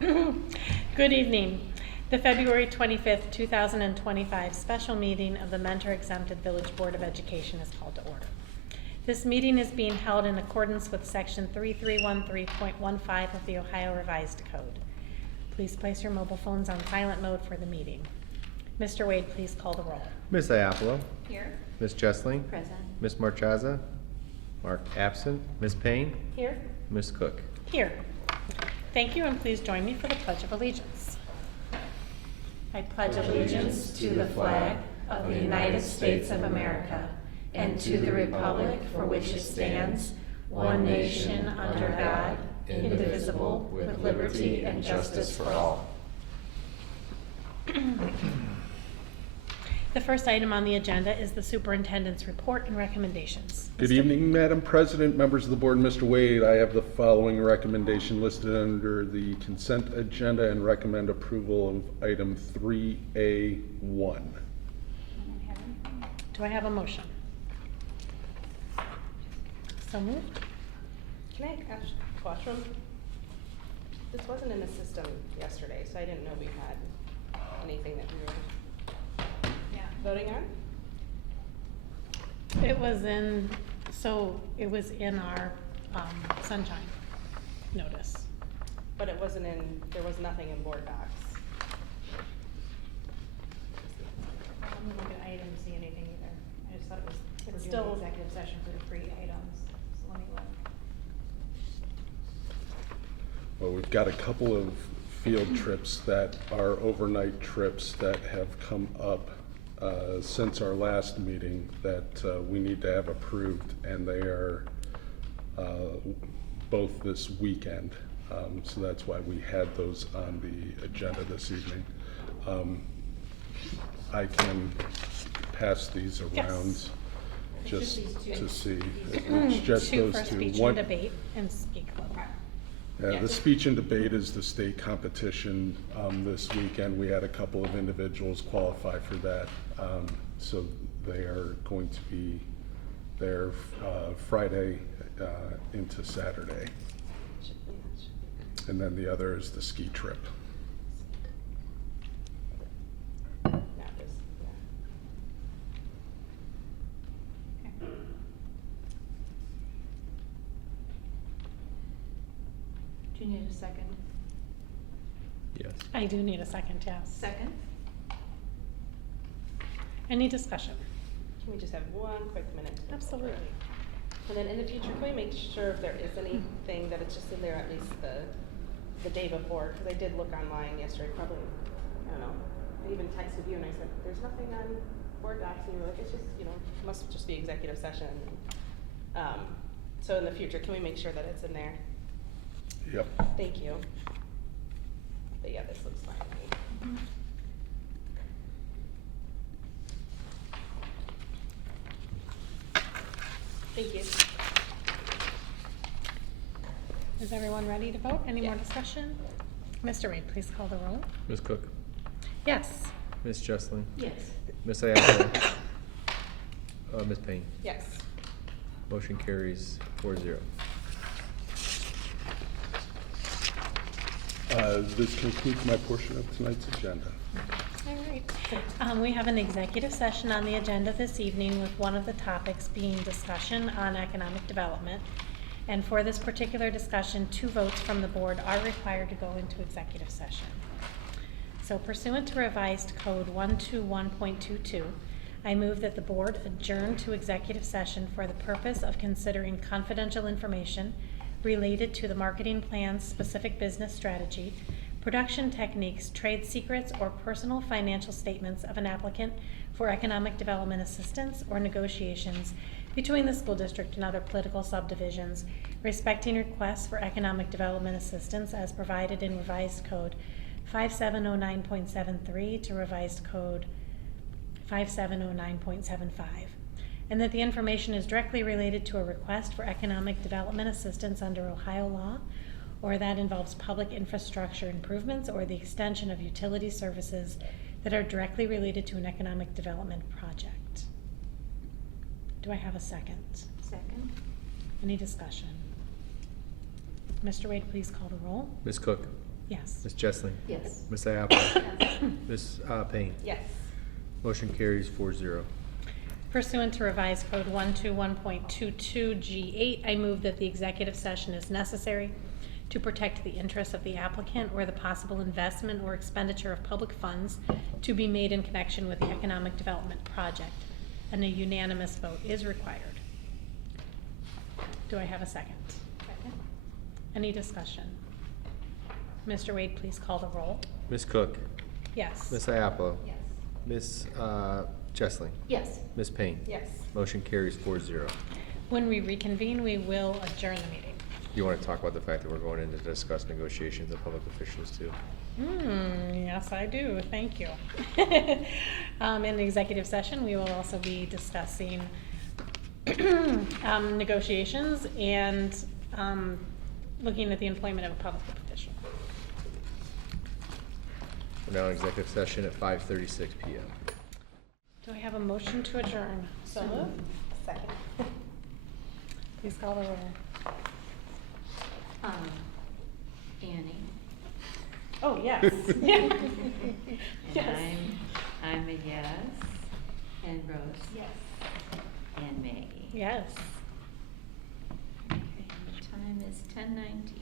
Good evening. The February 25th, 2025 special meeting of the Mentor Exempted Village Board of Education is called to order. This meeting is being held in accordance with Section 3313.15 of the Ohio Revised Code. Please place your mobile phones on silent mode for the meeting. Mr. Wade, please call the roll. Ms. Iapolo. Here. Ms. Jessling. Present. Ms. Marchaza. Mark absent. Ms. Payne. Here. Ms. Cook. Here. Thank you, and please join me for the Pledge of Allegiance. I pledge allegiance to the flag of the United States of America and to the republic for which it stands, one nation under God, indivisible, with liberty and justice for all. The first item on the agenda is the superintendent's report and recommendations. Good evening, Madam President, members of the board, Mr. Wade. I have the following recommendation listed under the consent agenda and recommend approval of item 3A1. Do I have a motion? So moved. Can I ask a question? This wasn't in the system yesterday, so I didn't know we had anything that we were voting on. It was in our sunshine notice. But it wasn't in, there was nothing in board docs. I didn't see anything either. I just thought it was, It's we're doing still- the executive session for the 3 items, so let me look. Well, we've got a couple of field trips that are overnight trips that have come up since our last meeting that we need to have approved, and they are both this weekend. So that's why we had those on the agenda this evening. I can pass these around Yes. just It's just these to two. see. These It's just Two those for two. speech One- and debate and speak club. The speech and debate is the state competition. This weekend, we had a couple of individuals qualify for that. So they are going to be there Friday into Saturday. And then the other is the ski trip. Not this, yeah. Do you need a second? Yes. I do need a second, yes. Second? Any discussion? Can we just have one quick minute? Absolutely. And then in the future, can we make sure if there is anything that it's just in there at least the day before? Because I did look online yesterday, probably, I don't know, I even texted you and I said, there's nothing on board docs, and you were like, it's just, must just be executive session. So in the future, can we make sure that it's in there? Yep. Thank you. But yeah, this looks fine to me. Thank you. Is everyone ready to vote? Any more Yeah. discussion? Mr. Wade, please call the roll. Ms. Cook. Yes. Ms. Jessling. Yes. Ms. Iapolo. Ms. Payne. Yes. Motion carries 4-0. This concludes my portion of tonight's agenda. All right. We have an executive session on the agenda this evening with one of the topics being discussion on economic development. And for this particular discussion, 2 votes from the board are required to go into executive session. So pursuant to revised code 121.22, I move that the board adjourn to executive session for the purpose of considering confidential information related to the marketing plan's specific business strategy, production techniques, trade secrets, or personal financial statements of an applicant for economic development assistance or negotiations between the school district and other political subdivisions respecting requests for economic development assistance as provided in revised code 5709.73 to revised code 5709.75, and that the information is directly related to a request for economic development assistance under Ohio law, or that involves public infrastructure improvements or the extension of utility services that are directly related to an economic development project. Do I have a second? Second? Any discussion? Mr. Wade, please call the roll. Ms. Cook. Yes. Ms. Jessling. Yes. Ms. Iapolo. Ms. Payne. Yes. Motion carries 4-0. Pursuant to revised code 121.22G8, I move that the executive session is necessary to protect the interests of the applicant or the possible investment or expenditure of public funds to be made in connection with the economic development project, and a unanimous vote is required. Do I have a second? Second. Any discussion? Mr. Wade, please call the roll. Ms. Cook. Yes. Ms. Iapolo. Yes. Ms. Jessling. Yes. Ms. Payne. Yes. Motion carries 4-0. When we reconvene, we will adjourn the meeting. You want to talk about the fact that we're going in to discuss negotiations with public officials too? Yes, I do. Thank you. In the executive session, we will also be discussing negotiations and looking at the employment of a public official. We're now in executive session at 5:36 PM. Do I have a motion to adjourn? So moved. Second. Please call the roll. Annie. Oh, yes. And Yes. I'm a yes. And Rose. Yes. And Maggie. Yes. Okay, the time is 10:19.